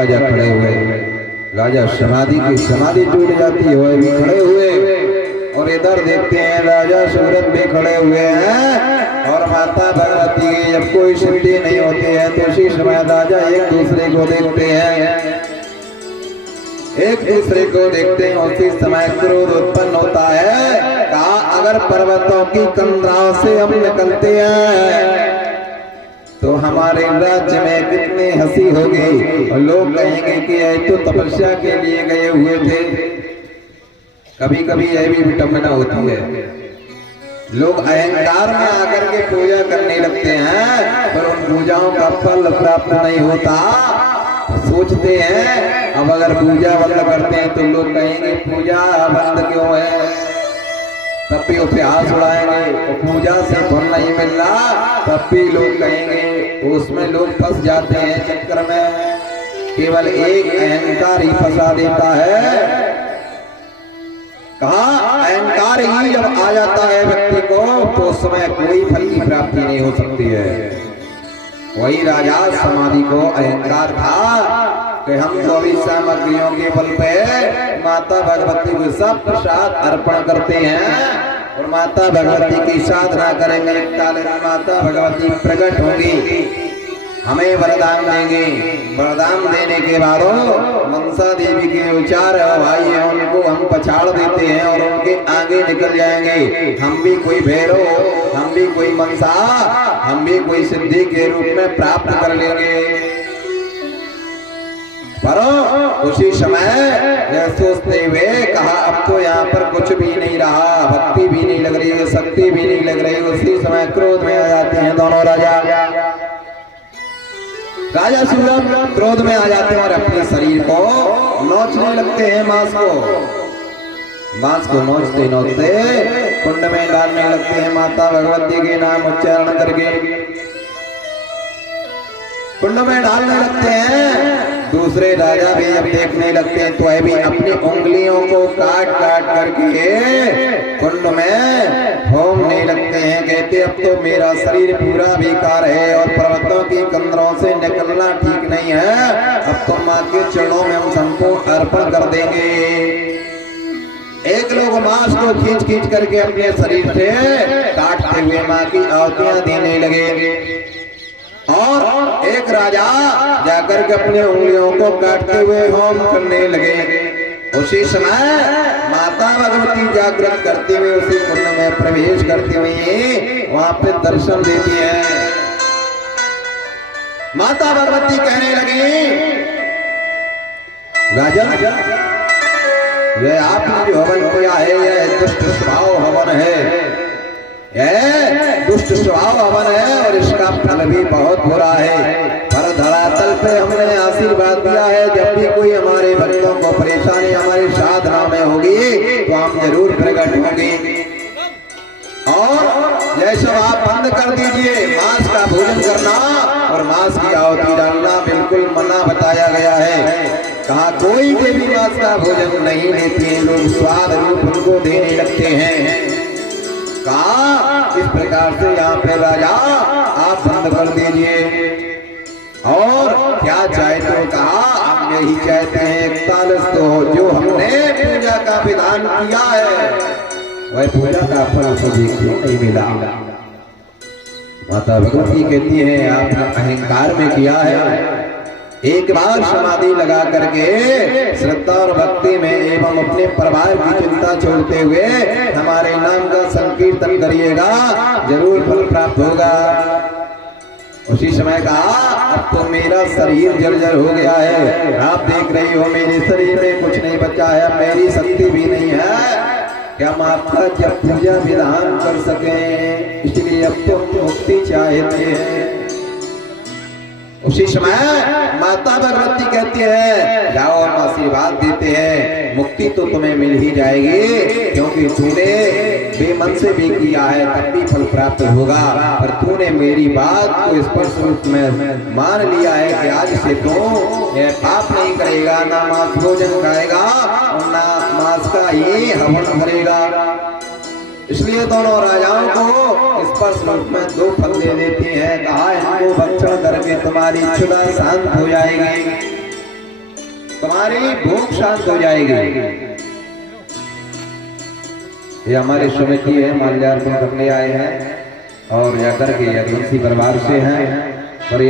राजा खड़े हुए। राजा समाधि टूट जाती है, वह भी खड़े हुए। और इधर देखते हैं राजा सूरत भी खड़े हुए हैं। और माता भगवती की जब कोई सिद्धि नहीं होती है तो उसी समय राजा एक दूसरे को देखते हैं, एक दूसरे को देखते हैं। उसी समय क्रोध उत्पन्न होता है। कहा अगर पर्वतों की कंदराओं से हम निकलते हैं तो हमारे राज्य में कितनी हंसी होगी, और लोग कहेंगे कि ये तो तपस्या के लिए गए हुए थे। कभी कभी यह भी विटंबना होती है, लोग अहंकार में आकर के पूजा करने लगते हैं पर उन पूजाओं का फल प्राप्त नहीं होता। सोचते हैं अब अगर पूजा बंद करते हैं तो लोग कहेंगे पूजा बंद क्यों है, तब भी उपहास उड़ाएंगे। पूजा से फल नहीं मिल रहा तब भी लोग कहेंगे। उसमें लोग फंस जाते हैं चक्कर में। केवल एक अहंकार ही फंसा देता है। कहा अहंकार ही जब आ जाता है व्यक्ति को तो उस समय कोई फल की प्राप्ति नहीं हो सकती है। वही राजा समाधि को अहंकार था कि हम 24 सामग्रियों के बल पे माता भगवती को सब प्रसाद अर्पण करते हैं और माता भगवती की साधना करेंगे। एक काल माता भगवती प्रकट होंगी, हमें वरदान देंगे। वरदान देने के बाद मनसा देवी के उच्चार भाई है उनको हम पछाड़ देते हैं और उनके आगे निकल जाएंगे। हम भी कोई भैरव, हम भी कोई मनसा, हम भी कोई सिद्धि के रूप में प्राप्त कर लेंगे। पर उसी समय यह सोचते हुए कहा अब तो यहाँ पर कुछ भी नहीं रहा, भक्ति भी नहीं लग रही है, शक्ति भी नहीं लग रही। उसी समय क्रोध में आ जाते हैं दोनों राजा सूरत क्रोध में आ जाते हैं और अपने शरीर को नोचने लगते हैं। मांस को नोचते नोचते कुंड में डालने लगते हैं। माता भगवती के नाम उच्चारण करके कुंड में डालने लगते हैं। दूसरे राजा भी जब देखने लगते हैं तो वह भी अपनी उंगलियों को काट काट करके कुंड में होमने लगते हैं। कहते अब तो मेरा शरीर पूरा बेकार है और पर्वतों की कंदरों से निकलना ठीक नहीं है। अब तो माँ के चरणों में हम संपूर्ण अर्पण कर देंगे। एक लोग मांस को खींच खींच करके अपने शरीर से काटते हुए माँ की आहुतियां देने लगे और एक राजा जाकर के अपनी उंगलियों को काटते हुए होम करने लगे। उसी समय माता भगवती जागृत करते हुए उसी कुंड में प्रवेश करते हुए वहां पे दर्शन देती है। माता भगवती कहने लगी राजन, यह आपने जो हवन किया है यह दुष्ट स्वभाव हवन है, यह दुष्ट स्वभाव हवन है और इसका फल भी बहुत बुरा है। पर धरातल पे हमने आशीर्वाद दिया है जब भी कोई हमारे भक्तों को परेशानी हमारी साधना में होगी तो हम जरूर प्रकट होंगे। और यह सब आप बंद कर दीजिए, मांस का भोजन करना और मांस की आहुति डालना बिल्कुल मना बताया गया है। कहा कोई देवी मांस का भोजन नहीं लेती है, लोग स्वाद रूप उनको देने लगते हैं। कहा इस प्रकार से यहाँ पे राजा आप बंद कर दीजिए और क्या चाहते हो। कहा हम यही चाहते हैं 41 तो जो हमने पूजा का विधान किया है वह पूजा का फल मुझे क्यों नहीं मिला। माता भगवती कहती है आपने अहंकार में किया है। एक बार समाधि लगा करके श्रद्धा और भक्ति में एवं अपने परिवार की चिंता छोड़ते हुए हमारे नाम का संकीर्तन करिएगा, जरूर फल प्राप्त होगा। उसी समय कहा अब तो मेरा शरीर जर्जर हो गया है, आप देख रही हो मेरे शरीर में कुछ नहीं बचा है, मेरी शक्ति भी नहीं है। क्या माता जब पूजा विधान कर सके, इसलिए अब तो मुक्ति चाहते हैं। उसी समय माता भगवती कहती है जाओ हम आशीर्वाद देते हैं, मुक्ति तो तुम्हें मिल ही जाएगी क्योंकि तूने बेमन से भी किया है तब भी फल प्राप्त होगा। पर तूने मेरी बात को स्पष्ट रूप में मान लिया है कि आज से तू यह पाप नहीं करेगा, ना मांस भोजन खाएगा और ना मांस का ही हवन करेगा। इसलिए दोनों राजाओं को स्पष्ट रूप में 2 फल दे देती है। कहा इनको भक्षण करके तुम्हारी क्षुधा शांत हो जाएगी। तुम्हारी भूख शांत हो जाएगी। ये हमारे समिति है, माल्यार्पण करने आए हैं और जाकर के यदुवंशी परिवार से हैं।